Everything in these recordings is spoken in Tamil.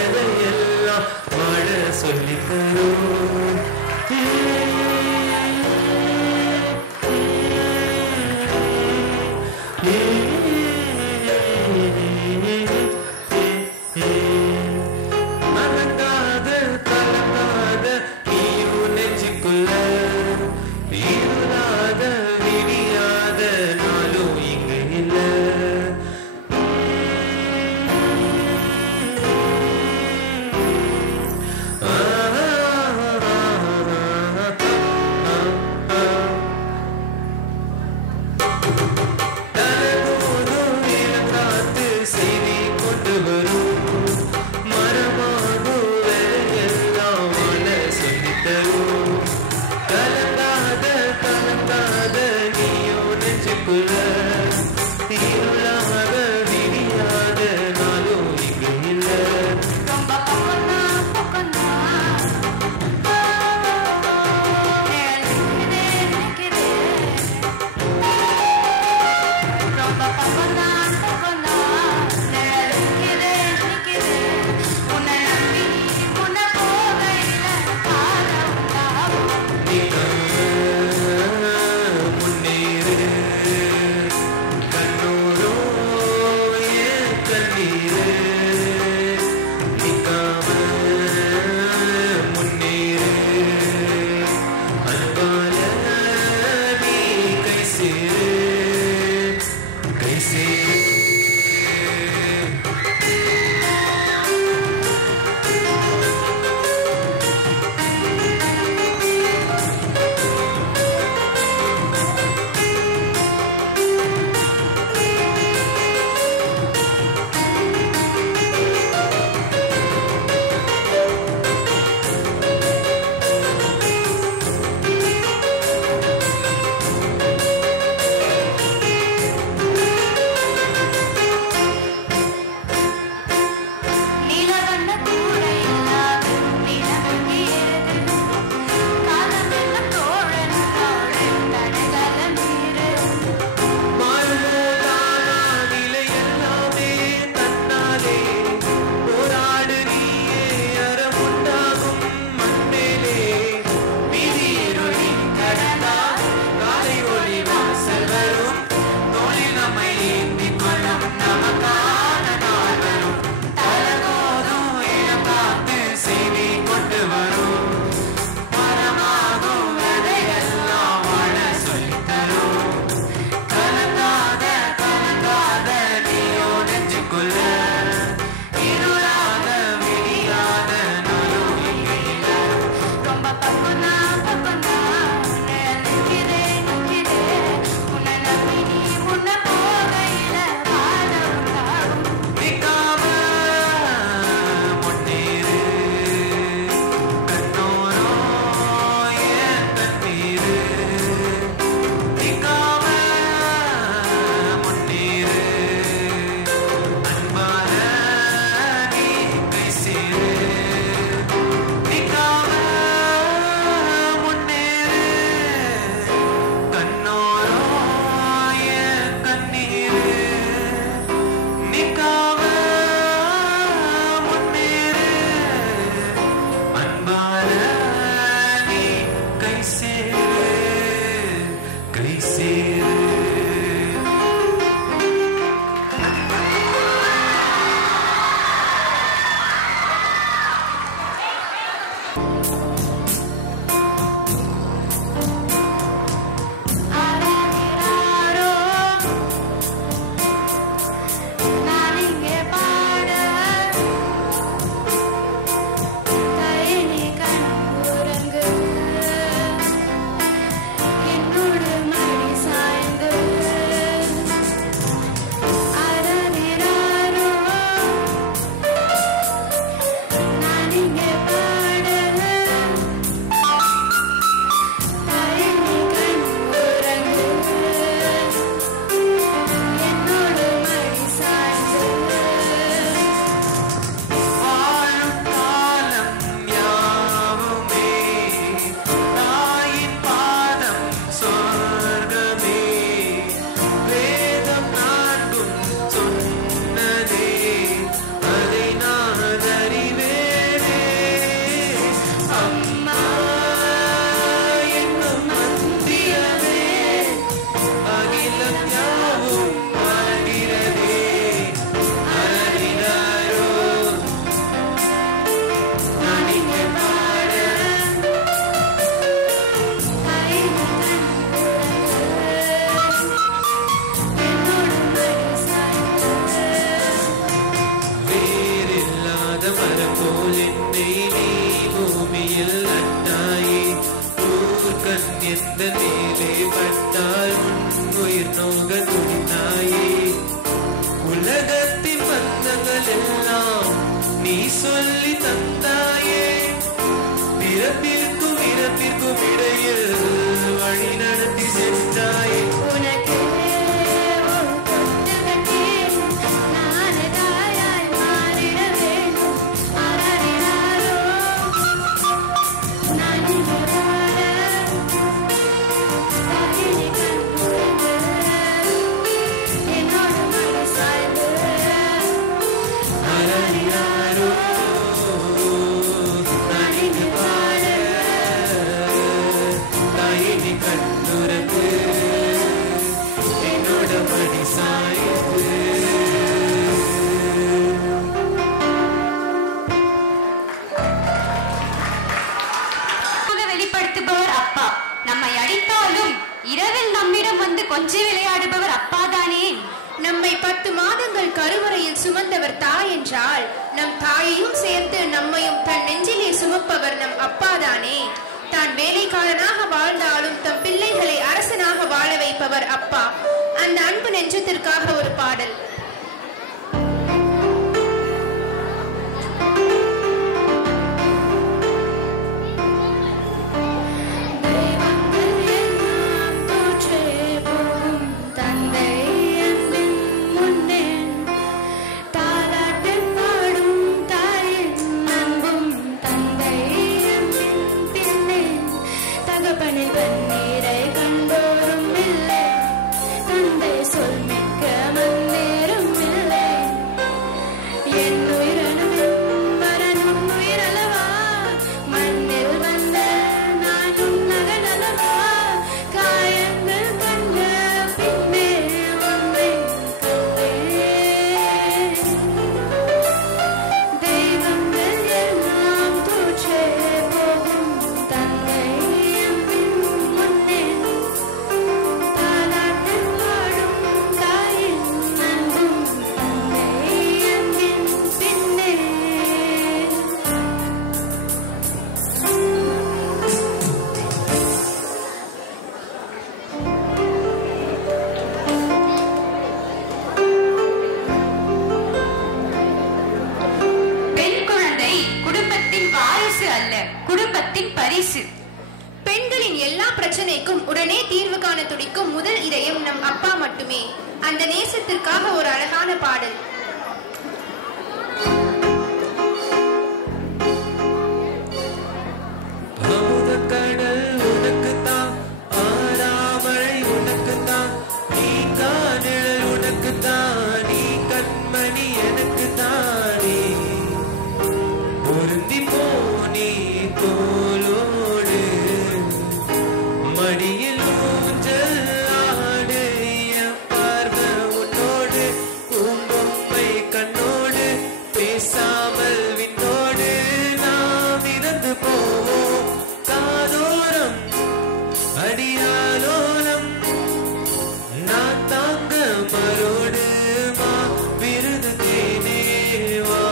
உள்ளதையெல்லாம் வாழ சொல்லித் தரும். அலங்காத கலங்காத நீயும் நெஞ்சுக்குள்ள இருளாத விடியாத நாளும் இங்க இல்ல. தலகோதும் இளங்காத்து செய்தி கொண்டு வரும். போல் என்னை நீ பூமியில் நட்டாயே ஊர்கண் எந்த மேலே பட்டால் உயிர் நோக துணித்தாயே உலகத்தின் பந்தங்கள் எல்லாம் நீ சொல்லி தந்தாயே பிறப்பிற்கும் இறப்பிற்கும் இடையில் வழி நடத்தி சென்றாயே வெளிப்படுத்துபவர் அப்பா. நம்மை அடித்தாலும் இரவில் நம்மிடம் வந்து கொஞ்சம் விளையாடுபவர் அப்பா தானே. நம்மை 10 மாதங்கள் கருவறையில் சுமந்தவர் தாய் என்றால் நம் தாயையும் சேர்த்து நம்மையும் தன் நெஞ்சிலே சுமப்பவர் நம் அப்பா தானே. தான் வேலைக்காரனாக வாழ்ந்தாலும் தம் பிள்ளைகளை அரசனாக வாழ வைப்பவர் அப்பா. அந்த அன்பு நெஞ்சத்திற்காக ஒரு பாடல். குடும்பத்தின் பரிசு. பெண்களின் எல்லா பிரச்சனைக்கும் உடனே தீர்வு காண துடிக்கும் முதல் இதயம் நம் அப்பா மட்டுமே. அந்த நேசத்திற்காக ஒரு அழகான பாடல். கடல் உனக்குத்தான், ஆறாமழை உனக்குத்தான், நீ காணல் உனக்குத்தான், நீ கண்மணி எனக்கு தானே பொருந்தி போனே தோளோடு மடியில் ஊஞ்சல் ஆடு பார்வை உன்னோடு பூம்பொம்மை கண்ணோடு பேசாமல் விண்ணோடு நாம் இறந்து போவோம் காதோரம் அடியாலோலம் நான் தாங்க மரோடு மா விருது தேனேவா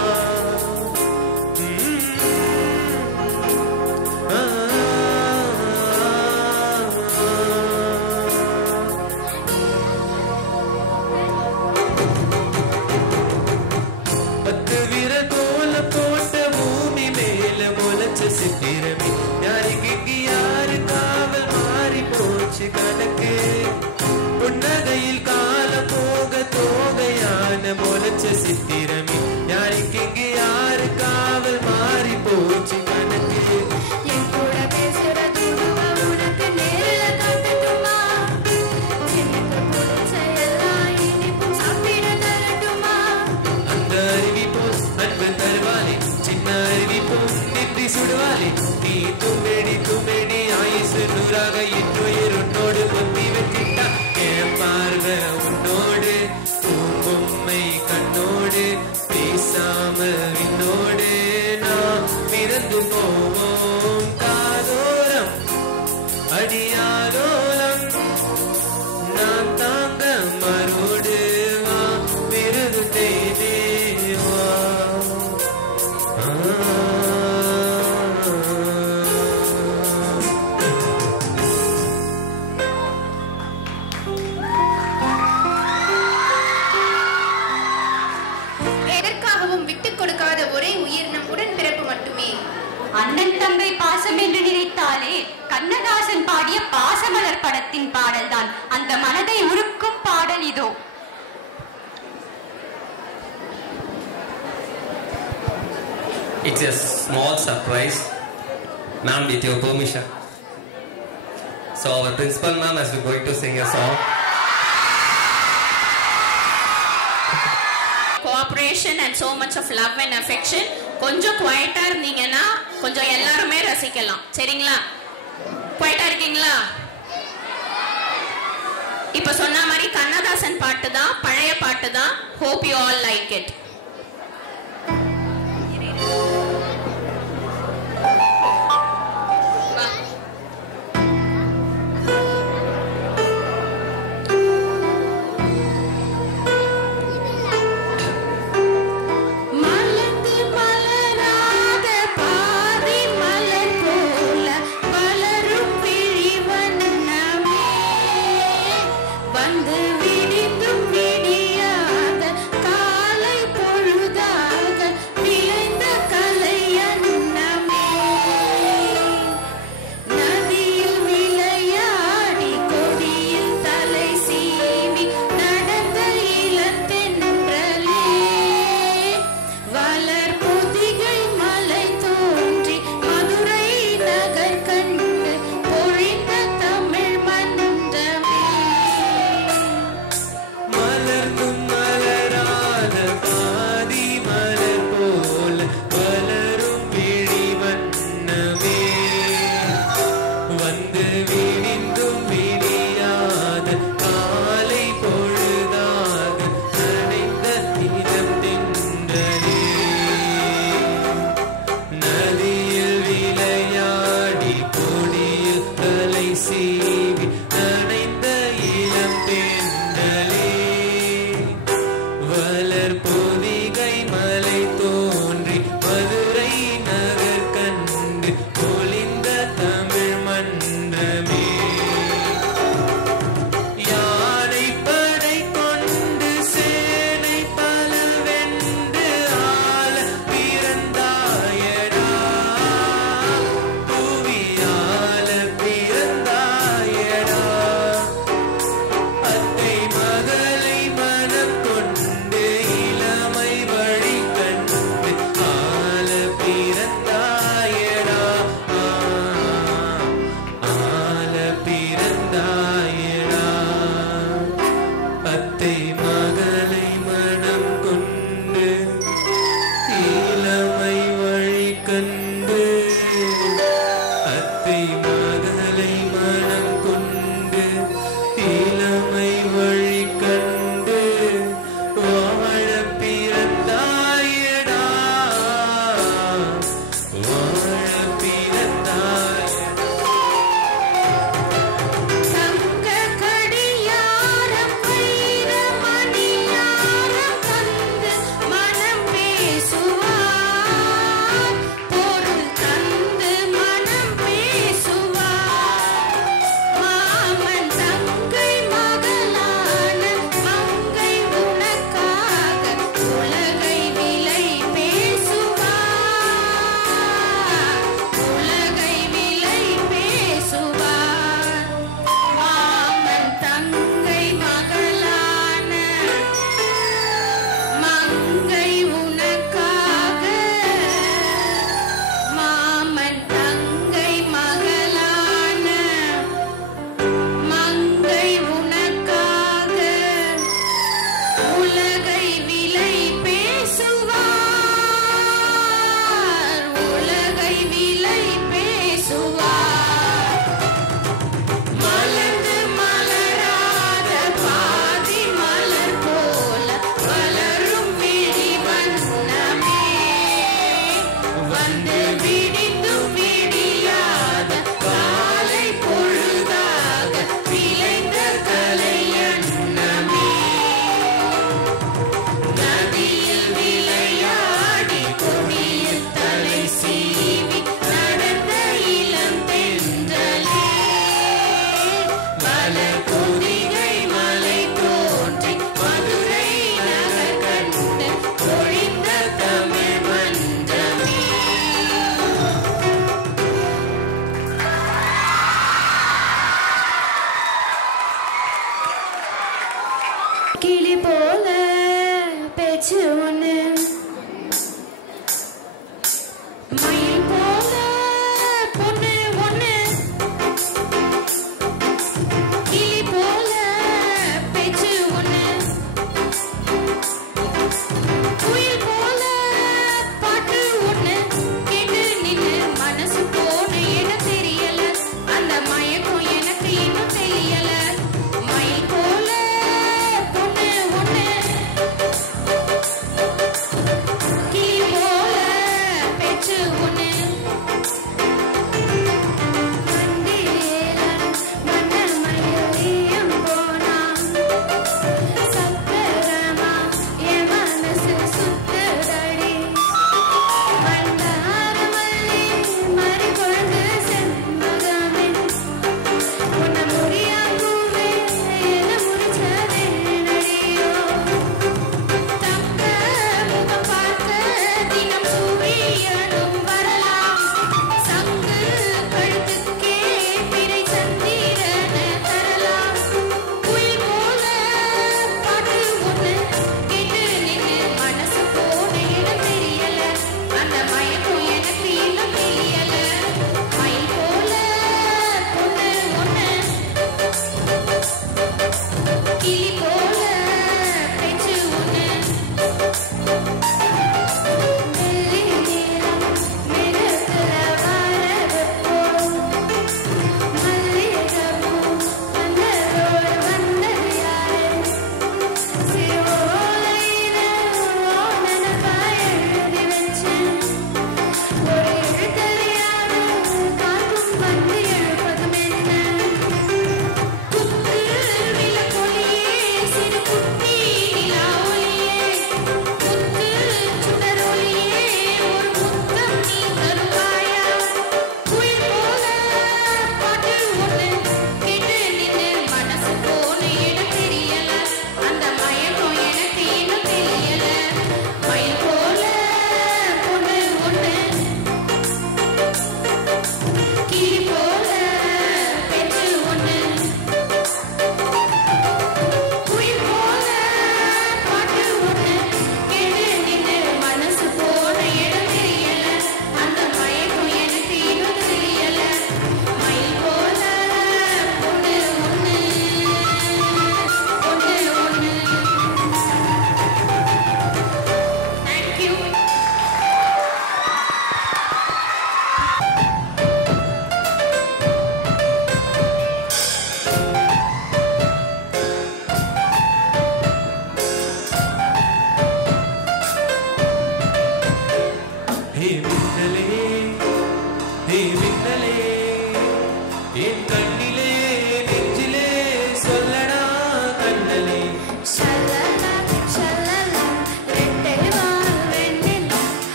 சித்திரமே யாருக்கு யாரு காவல் மாறி போச்சு கணக்கு புன்னகையில் காலம் போக தோகையான முளைச்ச சித்திரமே யாருக்கு யாரு காவல் மாறி போச்சு கணக்கு என் கூட பேசுறது உனக்கு நேரில காட்டட்டுமா எனக்கு பிடிச்ச எல்லாம் இனிப்பும் சாப்பிட தரட்டுமா அந்த அறிவிப்போம் அன்பு தருவாளே சின்ன அறிவிப்போம் சுடுவாளே நீ தும்பேடி ஆயுசு நூறாக இன்னுயிர் உன்னோடு பொத்தி வச்சிட்டா என் பார்வை உன்னோடு பூம்பொம்மை கண்ணோடு பேசாமல் விண்ணோடு நான் பிறந்து போவோம் காதோரம் அடியாரோலம் நான் தாங்க மரோடு வா விருது தேனேவா அண்ணன் தங்கை பாசம் என்று நினைத்தாலே கண்ணதாசன் பாடிய பாசமலர் படத்தின் பாடல்தான். அந்த மனதை உருக்கும் பாடல் இதோ. It's a small surprise, ma'am, with your permission. So our principal ma'am is going to sing a song. Cooperation and so much of love and affection. கொஞ்சம் குவைட்டா இருந்தீங்கன்னா கொஞ்சம் எல்லாருமே ரசிக்கலாம். சரிங்களா? குவைட்டா இருக்கீங்களா? இப்ப சொன்ன மாதிரி கண்ணதாசன் பாட்டு தான், பழைய பாட்டு தான். Hope you all like it. வந்து விடிந்தும் விடியாத காலை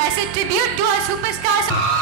As a tribute to our superstars.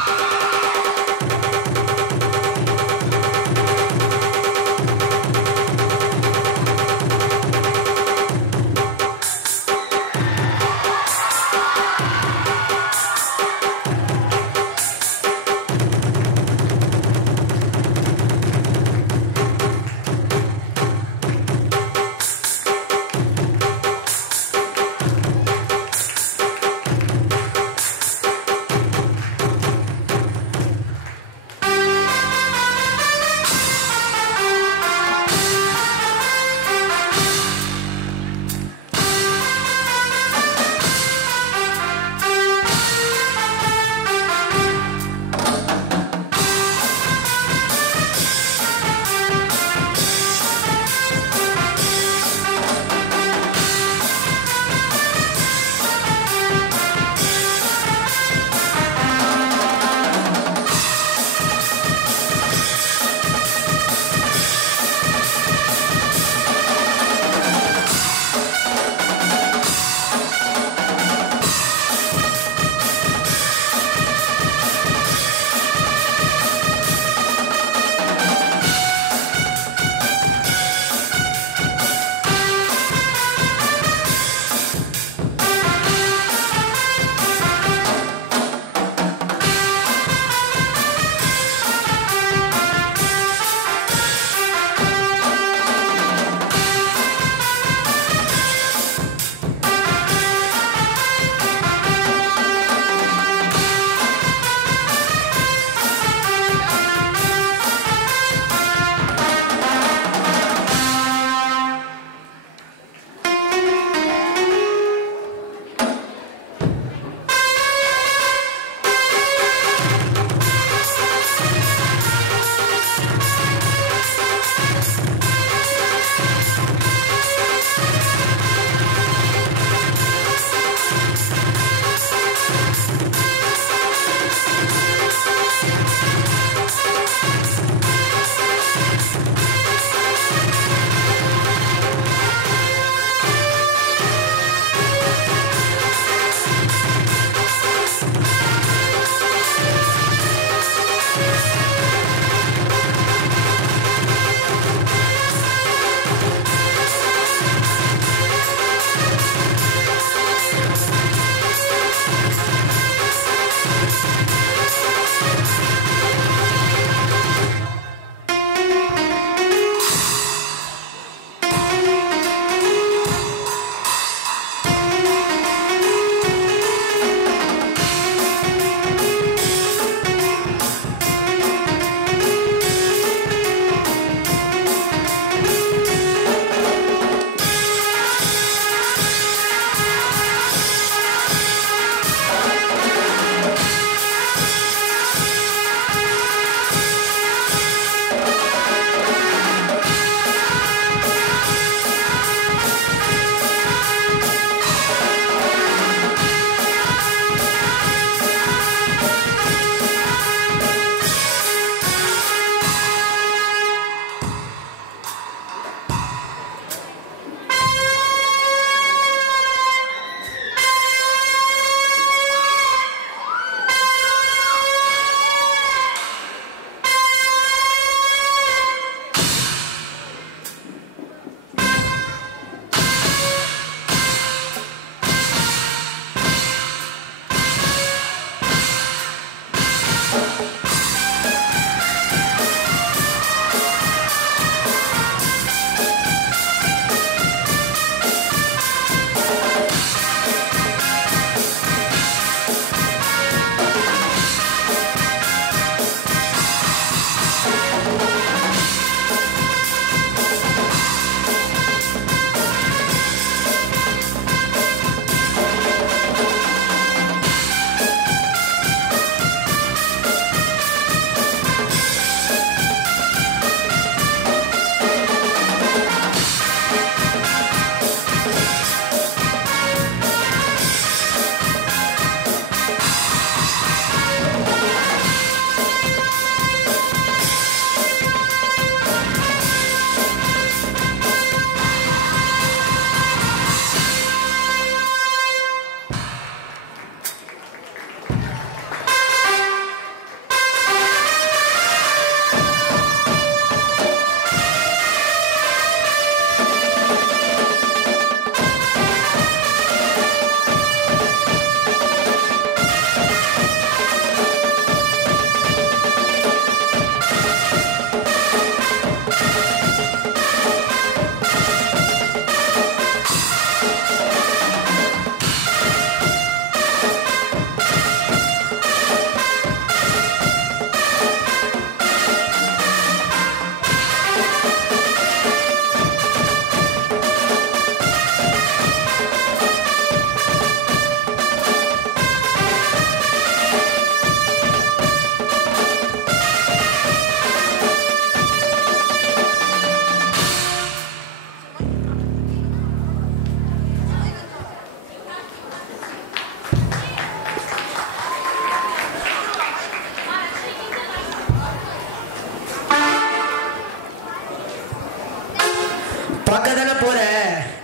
பார்க்கதானே போற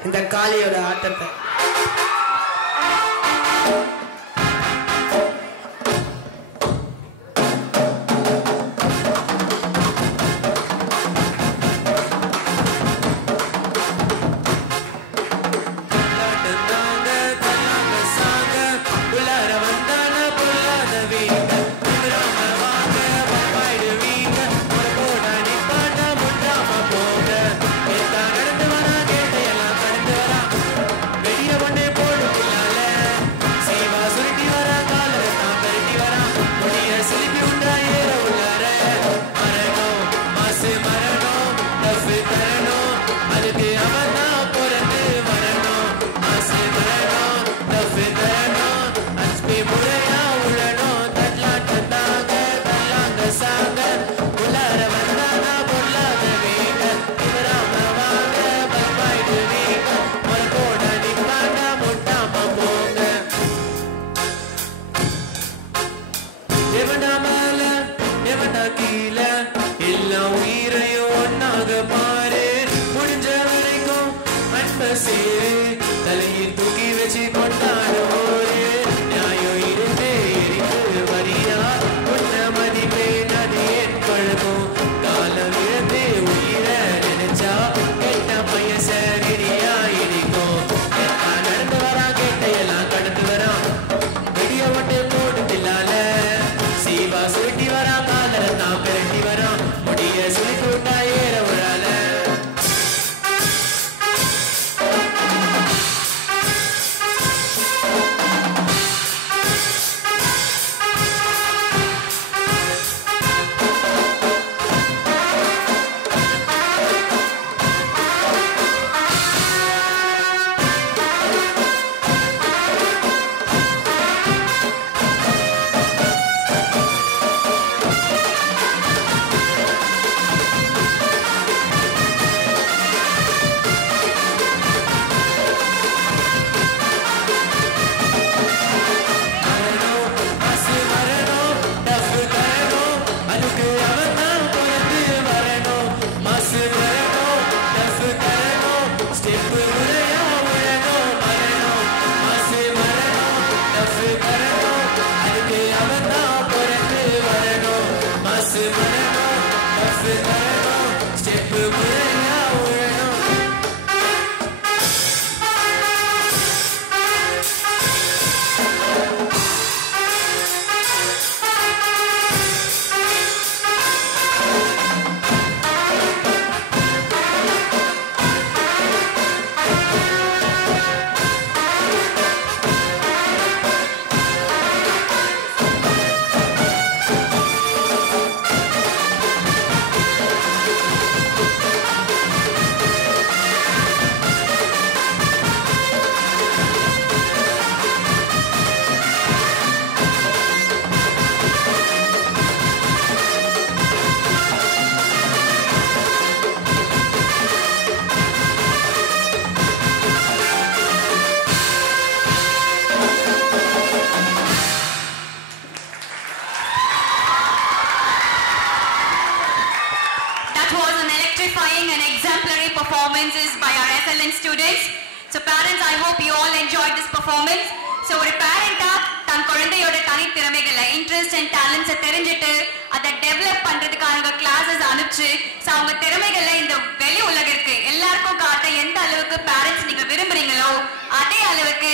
இந்த காளியோட ஆட்டத்தை. தலையில் தூக்கி வச்சு கொண்டாடுவோரே நியாயம் இருந்தே எரிந்து வரியா உன்ன மதிப்பே நதி என் பழகும் காலம் இழந்தே உயிர நினைச்சா கெட்ட பையன் சரியா இடிக்கும் நடந்து வரா கேட்டையெல்லாம் கடந்து வரான் வெடிய ஒன்று போடுதில்லால சீவா சுருட்டி வரா காதல தான் பிரட்டி வரான் முடிய சுருட்டி விட்டா ஏற விழால. Performances by our SLN students. So parents, I hope you all enjoyed this performance. So ஒரு parent தன் குழந்தையோட தனித்திறமைகளை இன்ட்ரெஸ்ட் அண்ட் டேலண்ட்ஸை தெரிஞ்சுட்டு அதை டெவலப் பண்றதுக்கான கிளாஸஸ் அனுப்பிச்சு அவங்க திறமைகளை இந்த வெளி உலகிற்கு எல்லாருக்கும் காட்ட எந்த அளவுக்கு பேரண்ட்ஸ் நீங்க விரும்புறீங்களோ அதே அளவுக்கு